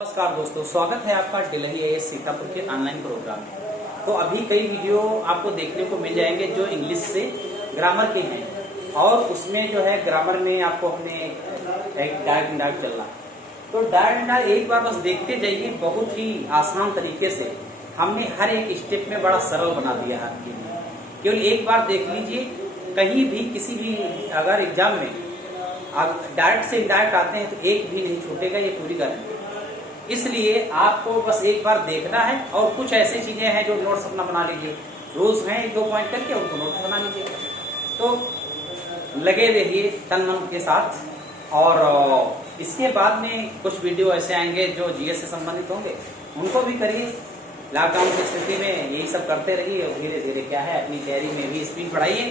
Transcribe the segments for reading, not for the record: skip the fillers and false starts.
नमस्कार दोस्तों, स्वागत है आपका डिलही आईएएस सीतापुर के ऑनलाइन प्रोग्राम में। तो अभी कई वीडियो आपको देखने को मिल जाएंगे जो इंग्लिश से ग्रामर के हैं और उसमें जो है ग्रामर में आपको हमने एक डायरेक्ट चलना। तो डायरेक्ट एक बार बस देखते जाइए, बहुत ही आसान तरीके से हमने हर एक स्टेप में बड़ा सरल बना दिया है आपके लिए। केवल एक बार देख लीजिए, कहीं भी किसी भी अगर एग्जाम में डायरेक्ट से इनडायरेक्ट आते हैं तो एक भी नहीं छूटेगा, ये पूरी गारंटी। इसलिए आपको बस एक बार देखना है और कुछ ऐसी चीजें हैं जो नोट्स अपना बना लीजिए, रोज हैं 1-2 पॉइंट करके उनको नोट्स बना लीजिए। तो लगे रहिए तन मन के साथ। और इसके बाद में कुछ वीडियो ऐसे आएंगे जो जीएस से संबंधित होंगे, उनको भी करिए। लॉकडाउन की स्थिति में यही सब करते रहिए और धीरे धीरे क्या है अपनी तैयारी में भी स्पीड बढ़ाइए।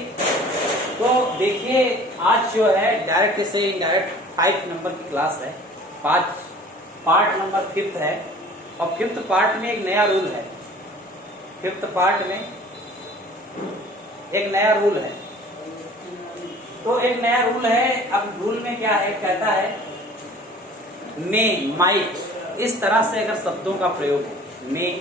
तो देखिए, आज जो है डायरेक्ट से इनडायरेक्ट 5 नंबर की क्लास है। पार्ट नंबर 5 है और 5th पार्ट में एक नया रूल है। 5th पार्ट में एक नया रूल है। तो एक नया रूल है। अब रूल में क्या है, कहता है मे, माइट, इस तरह से अगर शब्दों का प्रयोग हो, मे,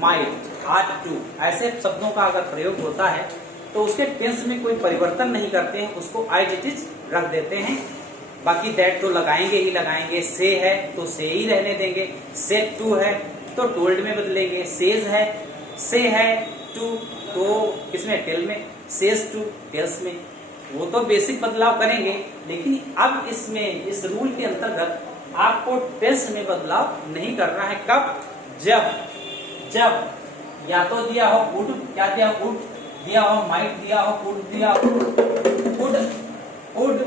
माइट, हार्ट टू, ऐसे शब्दों का अगर प्रयोग होता है तो उसके टेंस में कोई परिवर्तन नहीं करते हैं, उसको एज इट इज रख देते हैं। बाकी दैट तो लगाएंगे ही लगाएंगे। से है तो से ही रहने देंगे, सेड टू है तो टोल्ड में बदलेंगे, सेज है, से है टू तो किसमें, टेल में, सेज टू टेल्स में, वो तो बेसिक बदलाव करेंगे। लेकिन अब इसमें इस रूल के अंतर्गत आपको टेंस में बदलाव नहीं करना है। कब? जब या तो दिया हो वुड, क्या दिया, वुड दिया हो, माइट दिया हो, वुड दिया हो, वुड,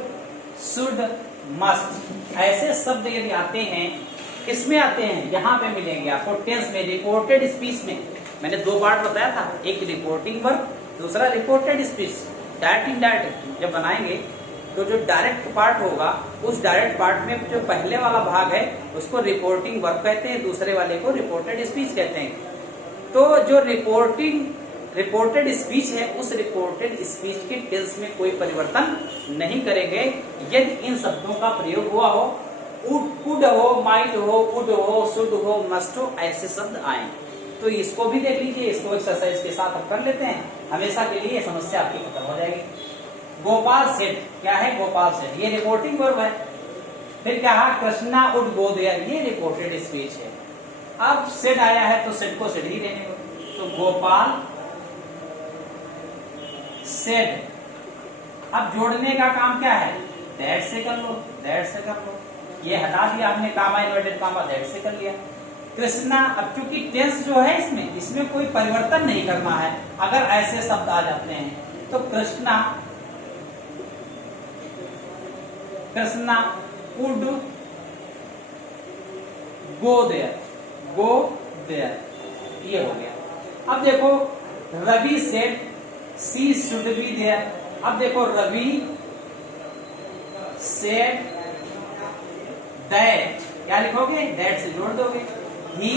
शुड, मस्ट, ऐसे शब्द यदि आते हैं, किसमें आते हैं, यहाँ पे मिलेंगे आपको टेंस में, रिपोर्टेड स्पीच में। मैंने 2 पार्ट बताया था, एक रिपोर्टिंग वर्ब, दूसरा रिपोर्टेड स्पीच। डायरेक्ट इनडायरेक्ट जब बनाएंगे तो जो डायरेक्ट पार्ट होगा, उस डायरेक्ट पार्ट में जो पहले वाला भाग है उसको रिपोर्टिंग वर्ब कहते हैं, दूसरे वाले को रिपोर्टेड स्पीच कहते हैं। तो जो रिपोर्टेड स्पीच है, उस रिपोर्टेड स्पीच के टेंस में कोई परिवर्तन नहीं करेंगे यदि इन शब्दों का प्रयोग हुआ हो। कुड हो, माइट हो, वुड हो, शुड हो, मस्ट हो, ऐसे शब्द आए। तो इसको भी देख लीजिए, इसको एक्सरसाइज के साथ हम कर लेते हैं, हमेशा के लिए समस्या आपकी खत्म हो जाएगी। गोपाल सेड, क्या है, गोपाल सेड, ये रिपोर्टिंग वर्ब है। फिर क्या है, कृष्णा वुड गो देयर, ये रिपोर्टेड स्पीच है। अब सेड आया है तो सेड को सेड ही रहने दो। तो गोपाल सेड। अब जोड़ने का काम क्या है, दैट से कर लो, दैट से कर लो। ये हटा दिया आपने, कामा इन्वर्टेड कामा, दैट से कर लिया। कृष्णा, अब चूंकि टेंस जो है इसमें कोई परिवर्तन नहीं करना है। अगर ऐसे शब्द आ जाते हैं तो कृष्णा वुड गो देयर, ये हो गया। अब देखो, Ravi said she should be there. अब देखो, रवि सेड दैट, क्या लिखोगे, दैट से जोड़ दोगे। ही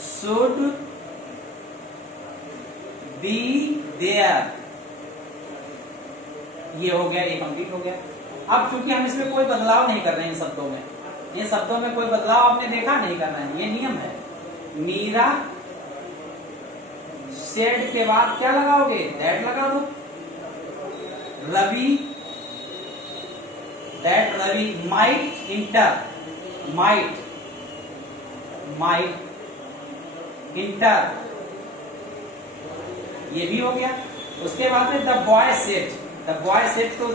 शुड बी देयर, ये हो गया, ये कंप्लीट हो गया। अब चूंकि हम इसमें कोई बदलाव नहीं कर रहे हैं, इन शब्दों में कोई बदलाव आपने देखा नहीं करना है, ये नियम है। मीरा सेड के बाद क्या लगाओगे, दैट लगा दो। Ravi, that Ravi might enter, might enter, ये भी हो गया। उसके बाद में द बॉय सेड तो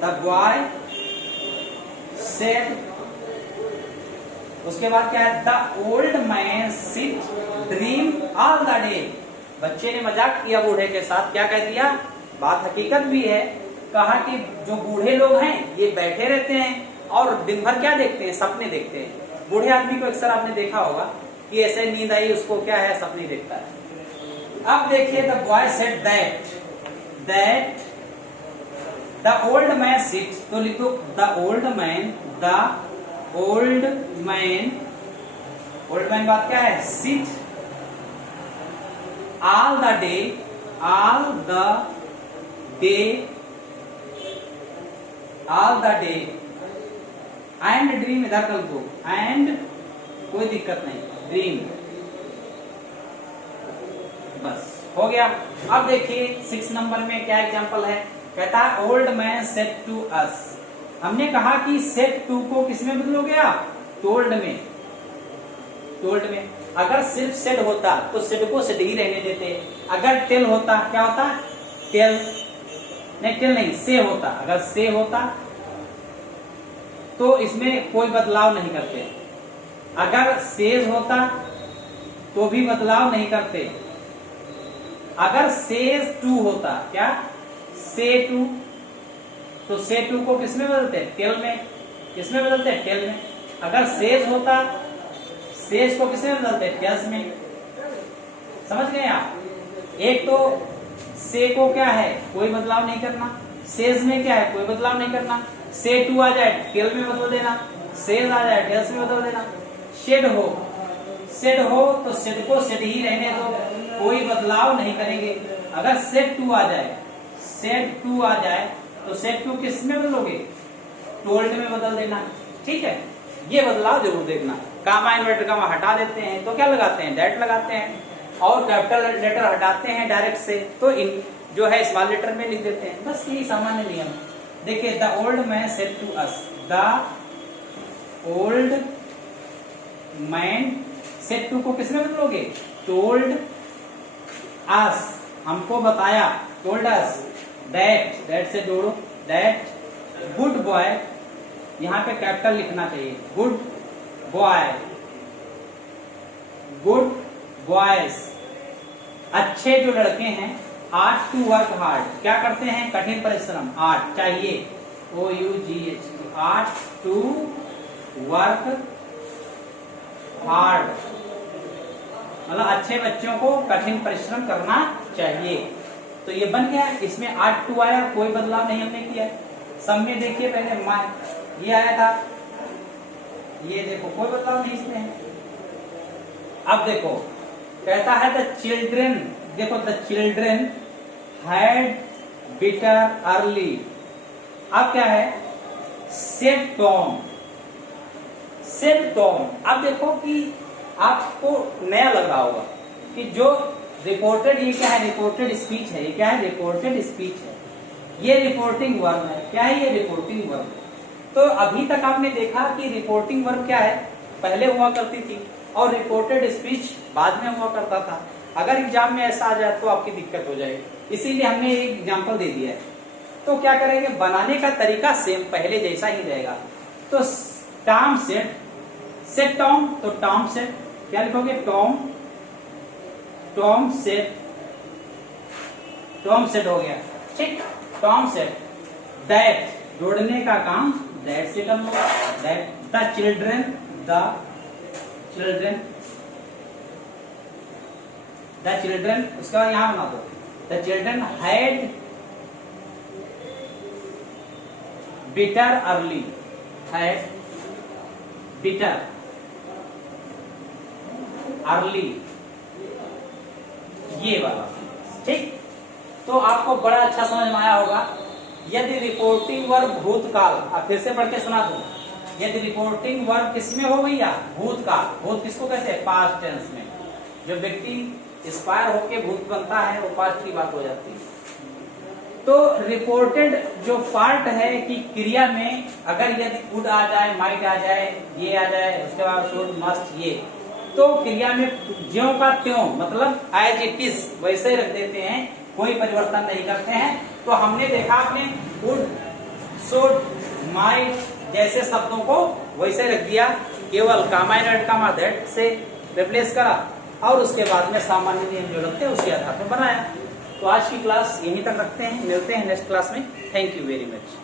द बॉय सेड। उसके बाद क्या है, the old man sit dream all the day. बच्चे ने मजाक किया बूढ़े के साथ, क्या कह दिया, बात हकीकत भी है। कहा कि जो बूढ़े लोग हैं ये बैठे रहते हैं और दिन भर क्या देखते हैं, सपने देखते हैं। बूढ़े आदमी को अक्सर आपने देखा होगा कि ऐसे नींद आई, उसको क्या है, सपने देखता है। अब देखिए, the boy said that the old man sit, तो लिखो द ओल्ड मैन बात क्या है, sit all the day and dream इधर कर दो, एंड कोई दिक्कत नहीं, ड्रीम, बस हो गया। अब देखिए 6 नंबर में क्या एग्जांपल है, कहता है old man said to us. हमने कहा कि सेड टू को किसमें बदलोगे आप, टोल्ड में, टोल्ड में। अगर सिर्फ सेड होता तो सेड को सेड ही रहने देते, अगर टेल होता क्या होता, टेल नहीं, टेल नहीं, से होता, अगर से होता तो इसमें कोई बदलाव नहीं करते, अगर सेज होता तो भी बदलाव नहीं करते, अगर सेज टू होता, क्या से टू, तो से टू को किसमें बदलते, टेल में, किसमें बदलते, टेल में। अगर सेज होता, सेज को किसमें बदलते, टेल्स में। समझ गए आप, एक तो से को क्या है, कोई बदलाव नहीं करना, सेज में क्या है, कोई बदलाव नहीं करना, से टू आ जाए टेल में बदल देना, सेज आ जाए टेल्स में बदल देना। शेड हो, सेड हो तो सेड को सेड ही रहने दो, कोई बदलाव नहीं करेंगे। अगर सेड टू आ जाए, सेड टू आ जाए तो सेड टू किस में बदलोगे, टोल्ड में बदल देना, ठीक है। ये बदलाव जरूर देखना। कामा इन्वर्टर कामा हटा देते हैं तो क्या लगाते हैं, दैट लगाते हैं, और कैपिटल लेटर हटाते हैं डायरेक्ट से तो इन जो है स्मॉल लेटर में लिख देते हैं, बस यही सामान्य नियम। देखिए the old man said to us, the old man said to को किसमें बदलोगे, टोल्ड अस, हमको बताया, टोल्ड अस दैट, दैट से जोड़ो, दैट गुड बॉय, यहां पे कैपिटल लिखना चाहिए, गुड बॉय, गुड बॉयज, अच्छे जो लड़के हैं, आर्ट टू वर्क हार्ड, क्या करते हैं, कठिन परिश्रम, आर्ट चाहिए, OUGH, ought to work hard, मतलब अच्छे बच्चों को कठिन परिश्रम करना चाहिए। तो ये बन गया, इसमें आर्ट टू आया, कोई बदलाव नहीं हमने किया। सब में देखिए पहले माय ये आया था, ये देखो कोई बदलाव नहीं इसमें है। अब देखो कहता है द चिल्ड्रेन, देखो the children had better early, अब क्या है, सेड टॉम, सेड टॉम। अब देखो कि आपको नया लग रहा होगा कि जो रिपोर्टेड, ये क्या है, रिपोर्टेड स्पीच है, ये क्या है, रिपोर्टेड स्पीच है, ये रिपोर्टिंग वर्ब है, क्या है, ये रिपोर्टिंग वर्ब। तो अभी तक आपने देखा कि रिपोर्टिंग वर्ब क्या है, पहले हुआ करती थी और रिपोर्टेड स्पीच बाद में हुआ करता था। अगर एग्जाम में ऐसा आ जाए तो आपकी दिक्कत हो जाएगी, इसीलिए हमने एक एग्जाम्पल दे दिया है। तो क्या करेंगे, बनाने का तरीका सेम पहले जैसा ही रहेगा। तो टॉम सेड, सेड टॉम, तो टॉम सेड, क्या लिखोगे, Tom, Tom said, Tom said हो गया, ठीक। टॉम सेड दैट, जोड़ने का काम दैट से कर लो, that the children, the children, the children, उसका यहां बना दो, the children had better early, had better early, ये वाला, ठीक। तो आपको बड़ा अच्छा समझ में आया होगा। यदि रिपोर्टिंग वर्ब भूतकाल, अब फिर से पढ़ के सुना दो, यदि रिपोर्टिंग वर्ब किसमें हो भैया, भूतकाल, भूत किसको कहते हैं, पास्ट टेंस में। जब व्यक्ति इंस्पायर होके भूत बनता है वो पास्ट की बात हो जाती है। तो रिपोर्टेड जो पार्ट है कि क्रिया में अगर यदि गुड आ जाए, माइट आ जाए, ये आ जाए, उसके बाद शुड, मस्ट, ये, तो क्रिया में ज्यों का त्यों, मतलब एज इट इज वैसे ही रख देते हैं, कोई परिवर्तन नहीं करते हैं। तो हमने देखा आपने वुड, शुड, माइट जैसे शब्दों को वैसे रख दिया, केवल कामा इन्वर्टेड कामा दैट से रिप्लेस करा और उसके बाद में सामान्य नियम जो रखते हैं उसके आधार पर बनाया। तो आज की क्लास यहीं तक रखते हैं, मिलते हैं नेक्स्ट क्लास में। Thank you very much.